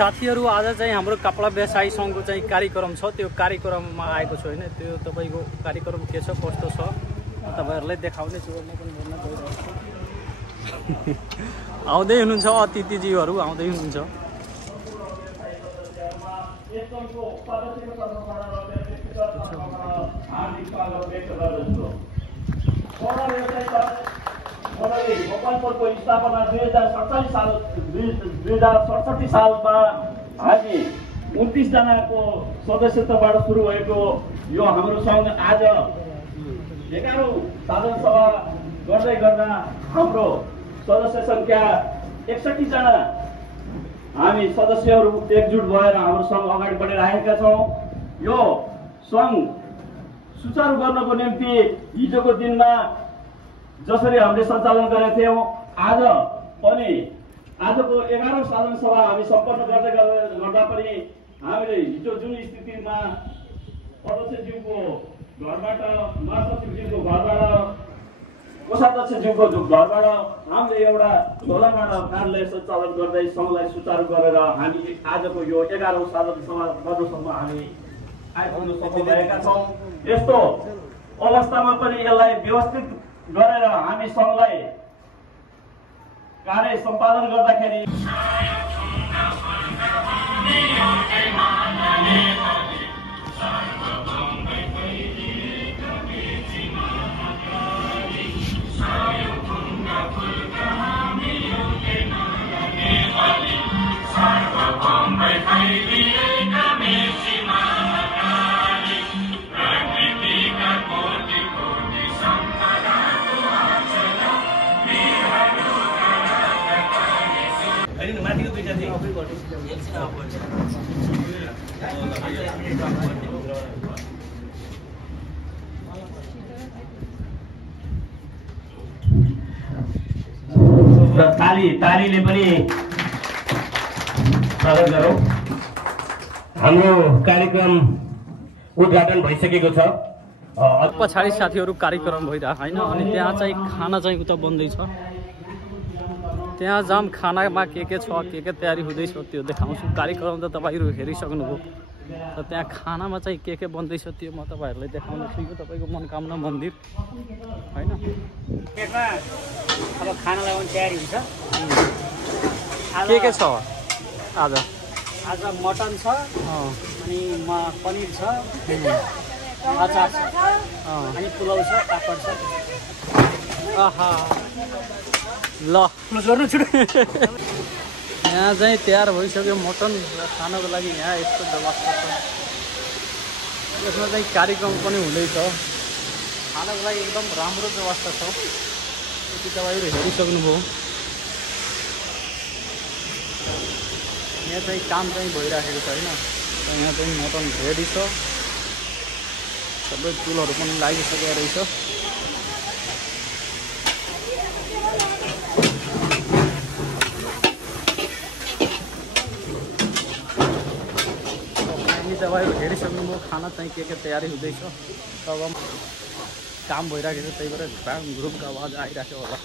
साथीहरु आज चाहिँ हाम्रो कपडा व्यवसायी संघको चाहिँ कार्यक्रम छ। त्यो कार्यक्रममा आएको छु हैन। त्यो तपाईको कार्यक्रम के छ कस्तो छ तपाईहरुलाई देखाउने छु। म पनि हेर्न गइरहेको छु। आउँदै हुनुहुन्छ अतिथिजीहरु आउँदै हुनुहुन्छ। गोपालपुरको स्थापना 2067 सालमा हामी 29 जनाको सदस्यताबाट सुरु भएको यो हाम्रो सङ्घ आज 11औं साधारण सभा गर्दै गर्दा हाम्रो सदस्य संख्या 61 जना हामी सदस्यहरू एकजुट भएर हाम्रो सङ्घ अगाडि बढिरहेका छौँ। यो सङ्घ सुचारू गर्नको निम्ति हिजोको दिनमा जसरी हामीले सञ्चालन गरेका थियौँ आज पनि आजको 11औं साधारण सभा हामी सम्पन्न गर्दा पनि हामीले हिजो जुन स्थितिमा अध्यक्षज्यूको घरबाट महासचिवज्यूको घरबाट कोषाध्यक्षज्यूको घरबाट हामीले एउटा झोलाबाट कार्यालय सञ्चालन गर्दै सङ्घलाई सुचारू गरेर हामी आजको यो 11औं साधारण सभा गर्नुसम्म हामी आइपुग्न सफल भएका छौँ। यस्तो अवस्थामा पनि यसलाई व्यवस्थित गरेर हामी सङ्घलाई कार्य सम्पादन गर्दाखेरि तालीले पनि स्वागत गरौँ। हाम्रो कार्यक्रम उद्घाटन भइसकेको छ। पछाडि साथीहरु कार्यक्रम भइरहेको हैन। अनि त्यहाँ चाहिँ खाना चाहिँ उता बन्दैछ। त्यहाँ जाम खानामा के छ के तयारी हुँदैछ त्यो देखाउँछु। कार्यक्रम त तपाईहरु हेरिसक्नुभयो। र त्यहाँ खानामा चाहिँ के बन्दैछ त्यो म तपाईहरुलाई देखाउन छु। यो तपाईको मनोकामना मन्दिर हैन। त्यसमा अब खाना लगाउने तयारी हुन्छ। के छ आज? आज मटन छ अनि पनिर छ अचार छ अनि पुलाउ छ पापड छ। आहा ल जोड्नु छु। यहाँ चाहिँ तयार भइसक्यो मटन खानको लागि। यहाँ यस्तो व्यवस्था छ। यसमा चाहिँ कार्यक्रम पनि हुँदैछ। खानको लागि एकदम राम्रो व्यवस्था छ। यति तपाईहरु हेरिसक्नुभयो। यहाँ चाहिँ काम चाहिँ भइरहेको छ हैन। यहाँ चाहिँ मटन रेडी छ। सबै चुलहरु पनि लागिसकेको रहेछ। तपाईहरु हेरिसक्नुभयो। खाना चाहिँ के तयारी हुँदैछ। तब काम भइरहेको छ। त्यही भएर ब्याकग्राउन्ड ग्रुपको आवाज आइरहेको होला।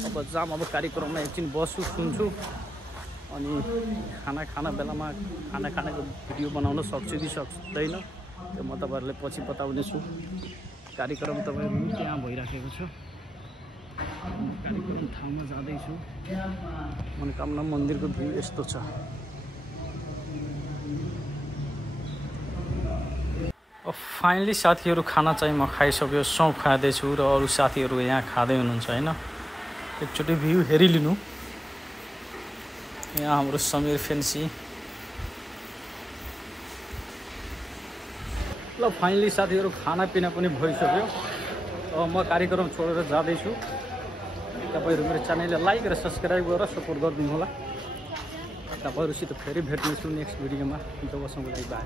अब जाम अब कार्यक्रममा एकछिन बस्छु सुन्छु अनि खाना बेलामा खानाको भिडियो बनाउन सक्छु कि सक्दैन त्यो म तपाईहरुलाई पछि बताउने छु। कार्यक्रम तपाईहरु त्यहाँ भइरहेको छ। कार्यक्रम ठाउँमा जाँदैछु। मनोकामना मन्दिरको भ्यू यस्तो छ। फाइनली साथीहरु खाना चाहिँ म खाइसक्यो। सौँफ खाँदैछु र अरू साथीहरु यहाँ खाँदै हुनुहुन्छ हैन। एकचोटि भ्यू हेरिलिनु। यहाँ हाम्रो समीर फेन्सी। ल फाइनली साथीहरु खानापिना पनि भइसक्यो। अब म कार्यक्रम छोडेर जाँदैछु। तपाईहरु मेरो च्यानललाई लाइक र सब्स्क्राइब गरेर सपोर्ट गरिदिनु होला। तपाईहरुसित फेरि भेट्नेछु नेक्स्ट भिडियोमा। जबसम्मको लागि बाइ।